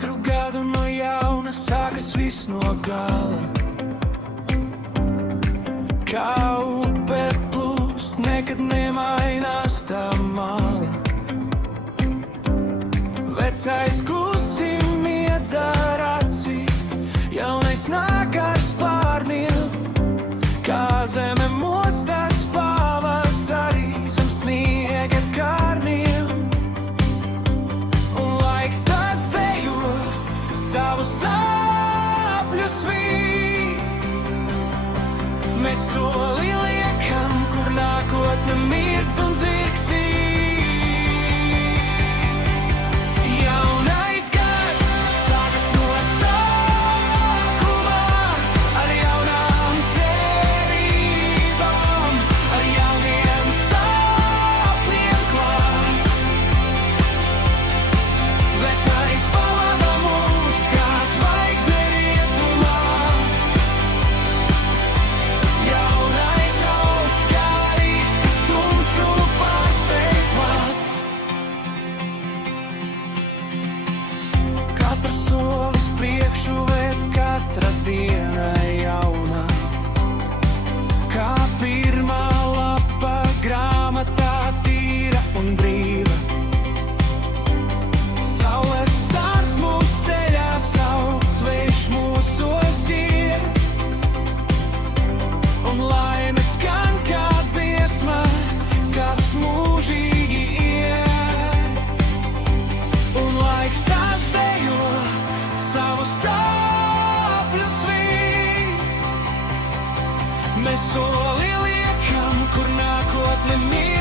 Katru gadu no jauna sākas viss no gala. Kā upe plūst, nekad nemainās tā mala. Vecais klusi miedz ar aci, jaunais nāk ar spārniem. Kā zeme mostās pavasarī zem sniega kārniem. Un laiks tāds dejo savu sapļu svīt. Mēs soli liekam, kur nākotne mirdz un dzirkstī. Jaunais gads sākas no sākuma, ar jaunām cerībām, ar jauniem sapņiem klāts. Vecais pavada mūs kā zvaigzne rietumā. Jaunais rausts kā rīks, kas tumšu pārspēj pats. Katrs solis priekšu ved, katra diena jauna. Kā pirmā lapa grāmatā tīra un brīva. Saules stars mūs ceļā sauc, sveiš mūsos dzied. Un laime skan kā dziesma, kas mūžīgi iet. Un laiks tās dejo savu sapļu svīt. Mēs soli liekam, kur nākotne mirdz